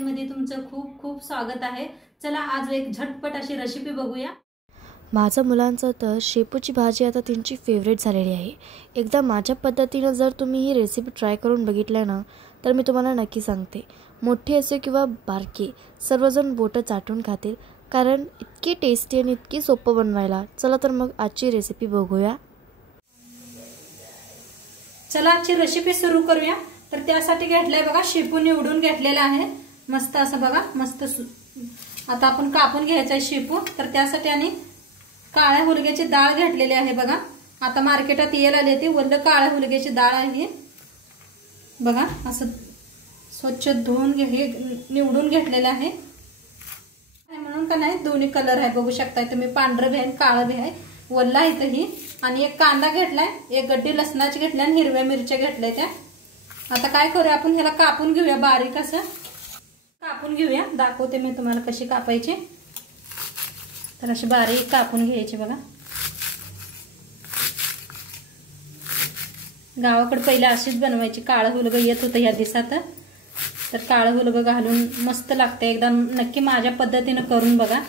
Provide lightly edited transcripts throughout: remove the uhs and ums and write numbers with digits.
मध्ये तुमचं खूप खूप स्वागत आहे। चला आज एक झटपट अशी रेसिपी बघूया। माझ्या मुलांचं तर शेपूची भाजी आता त्यांची फेवरेट झालेली आहे। एकदा माझ्या पद्धतीने जर तुम्ही ही रेसिपी ट्राय करून बघितलं ना तर मी तुम्हाला नक्की सांगते, मोठे असो किंवा बारके सर्वजण बोटं चाटून खातील, कारण इतकी टेस्टी आणि इतकी सोपं बनवायला। चला तर मग आजची रेसिपी बघूया। चला आजची रेसिपी सुरू करूया। तर त्यासाठी घेतलंय बघा, शेपू निवडून घेतलेला आहे मस्त असं बघा, मस्त। आता आपण कापून घ्यायचा आहे शेपू। तर त्यासाठी आणि काळ्या हुलग्याची डाळ घेतलेली आहे बघा। आता मार्केटात यायला आली ती वल्ल काळ्या हुलग्याची डाळ आहे बघा। असं स्वच्छ धुवून हे निवडून घेतलेलं आहे, म्हणून का नाही दोन्ही कलर आहे बघू शकताय तुम्ही, पांढरं भी आहे काळं भी आहे, वल्ला आहे ही। आणि एक कांदा घेतलाय, एक गड्डी लसणाची घेतली आणि हिरव्या मिरच्या घेतल्या त्या। आता काय करूया आपण, ह्याला कापून घेऊया, बारीक असं कापून घेऊया। दाखवते मी तुम्हाला कशी कापायची। तर अशी बारीक कापून घ्यायची बघा। गावाकडे पहिले अशीच बनवायची, काळं हुलगं येत होतं या दिवसात। तर काळं हुलगं घालून मस्त लागते, एकदा नक्की माझ्या पद्धतीने करून बघा।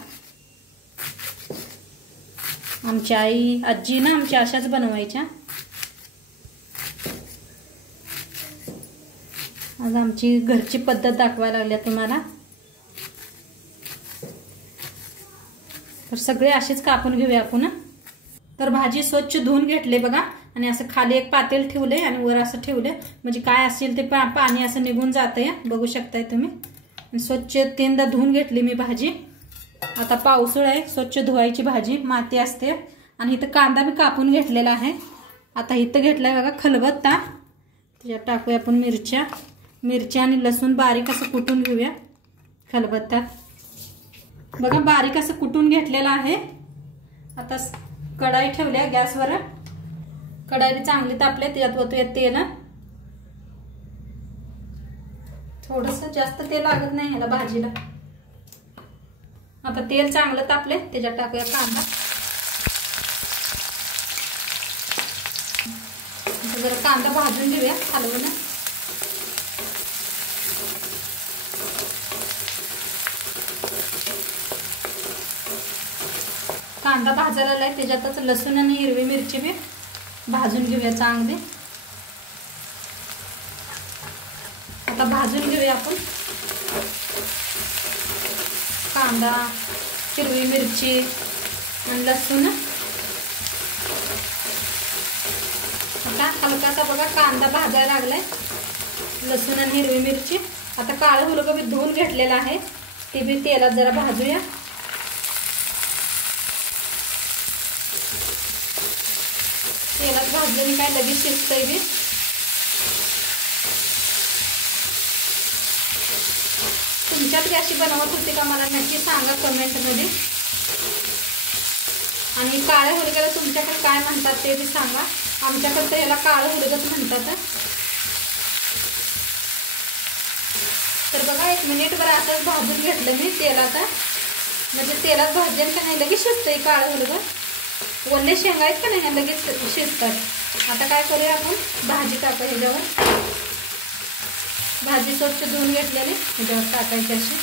आमची आई आजी ना आमच्या अशाच बनवायच्या। आज आमची घरची पद्धत दाखवायला लागली तुम्हाला। तर सगळे असेच कापून घेऊया आपण। तर भाजी स्वच्छ धुवून घेतले बघा, आणि असं खाली एक पातेल ठेवले आणि वर असं ठेवले, म्हणजे काय असेल ते पाणी असं निघून जातंय बघू शकताय तुम्ही। स्वच्छ तीनदा धुवून घेतली मी भाजी। आता पावसाळा आहे, स्वच्छ धुवायची भाजी, माती असते। आणि इथं कांदा मी कापून घेतलेला आहे। आता इथं घेतलाय बघा खलबत्ता, त्याच्यात टाकूया आपण मिरच्या आणि लसूण बारीक असं कुटून घेऊया खलबत्त्यात बघा, बारीक असं कुटून घेतलेला आहे। आता कढाई ठेवल्या गॅसवर, कढाई चांगली तापल्या, त्याच्यात ओतूया तेल। थोडस जास्त तेल लागत नाही ह्याला भाजीला। आता तेल चांगलं तापले, त्याच्यात टाकूया कांदा। जरा कांदा भाजून घेऊया हलवून। कांदा भाजायला आलाय, त्याच्यातच लसूण आणि हिरवी मिरची बी भाजून घेऊया चांगली। आता भाजून घेऊया आपण कांदा, हिरवी मिरची आणि लसूण। आता हलकासा बघा कांदा भाजायला लागलाय, लसूण आणि हिरवी मिरची। आता काळं हुलगं बी धुवून घेतलेलं आहे, ते बी तेलात जरा भाजूया। तेलात भाजल्याने काय लगेच शिजतंय बी। तुमच्यात बी अशी बनवत होती का मला नक्की सांगा कमेंट मध्ये। आणि काळ्या हुलग्याला तुमच्याकडे काय म्हणतात ते बी सांगा। आमच्याकडे तर याला काळं हुलगंच म्हणतात। तर बघा 1 मिनिटभर असंच भाजून घेतलं मी तेलात, म्हणजे तेलात भाजलं का नाही लगेच शिजतंय काळं हुलगं। वल्ले शेंगा आहेत का नाही लगेच शिजतात। आता काय करूया आपण, भाजी टाकूया ह्याच्यावर। भाजी स्वच्छ धुवून घेतलेली ह्याच्यावर टाकायची अशी।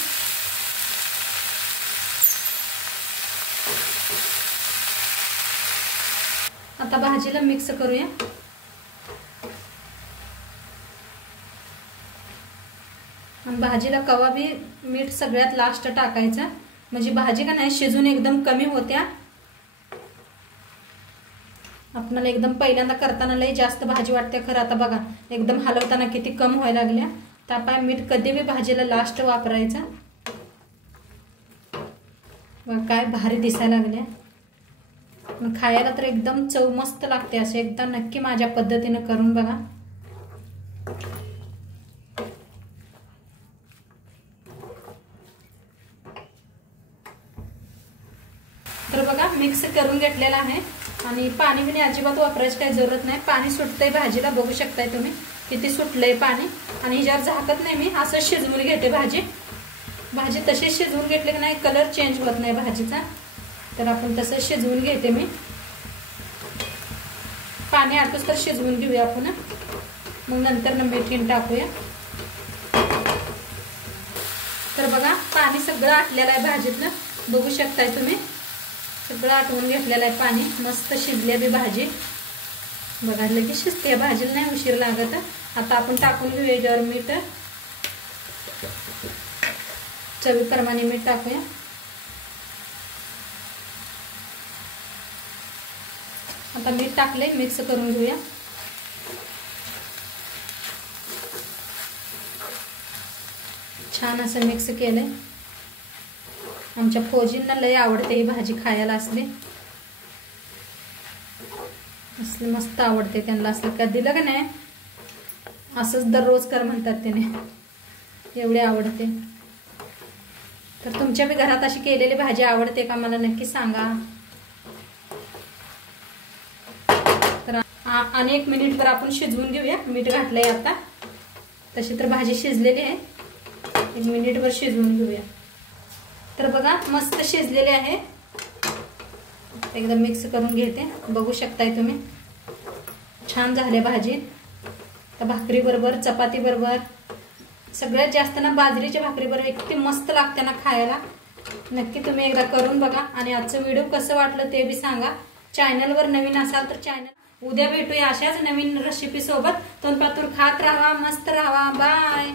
आता भाजीला मिक्स करूया। आणि भाजीला कवा बी मीठ सगळ्यात लास्ट टाकायचं, म्हणजे भाजी का नाही शिजून एकदम कमी होत्या। आपल्याला एकदम पहिल्यांदा करताना लई जास्त भाजी वाटते खरं, आता बघा एकदम हलवताना किती कम व्हायला लागल्या। तर आपण मीठ कधी बी भाजीला लास्ट वापरायचं। बघा काय भारी दिसायला लागल्या, खायला तर एकदम चव मस्त लागते। असे एकदा नक्की माझ्या पद्धतीने करून बघा। तर बघा मिक्स करून घेतलेला आहे, आणि पाणी बिणी अजिबात वापरायची काही जरूरत नाही। पाणी सुटतंय भाजीला बघू शकताय तुम्ही किती सुटलंय पाणी। आणि ह्याच्यावर झाकत नाही मी, असं शिजवून घेते भाजी। भाजी तशीच शिजवून घेतली की नाही कलर चेंज होत नाही भाजीचा, तर आपण तसं शिजवून घेते मी। पाणी आटूस तर शिजवून घेऊया आपण, मग नंतर मीठ टाकूया। तर बघा पाणी सगळं आटलेलं आहे भाजीतलं, बघू शकताय तुम्ही, सगळं आटवून घेतलेलं आहे पाणी. मस्त शिजली बी भाजी बघा, लगेच शिजते भाजीला, नाही उशीर लागत. आता आपण टाकून घेऊया याच्यावर मीठ, चवीप्रमाणे मीठ टाकूया. आता मीठ टाकले, मिक्स करून घेऊया. छान असं मिक्स केलंय. आमच्या फौजींना लय आवडते ही भाजी खायला, असली मस्त आवडते त्यांना. असलं का दिलं का नाही असंच दररोज कर म्हणतात त्याने, एवढे आवडते. तर तुमच्या बी घरात अशी केलेली भाजी आवडते का मला नक्की सांगा. तर आणि 1 मिनिट तर आपण शिजवून घेऊया. मीठ घातलंय आता, तशी तर भाजी शिजलेली आहे. 1 मिनिटभर शिजवून घेऊया. तर बघा मस्त शिजलेली आहे. एकदा मिक्स करून घेते, बघू शकताय तुम्ही, छान झाले भाजी. तर भाकरी बरोबर, चपाती बरोबर, सगळ्यात जास्त ना बाजरीच्या भाकरी बरोबर इतकी मस्त लागते ना खायला. नक्की तुम्ही एकदा करून बघा. आणि आजचं व्हिडिओ कसं वाटलं ते बी सांगा. चॅनलवर नवीन असाल तर चॅनल, उद्या भेटूया अशाच नवीन रेसिपी सोबत. तोंडपातूर खात राहा, मस्त राहा. बाय.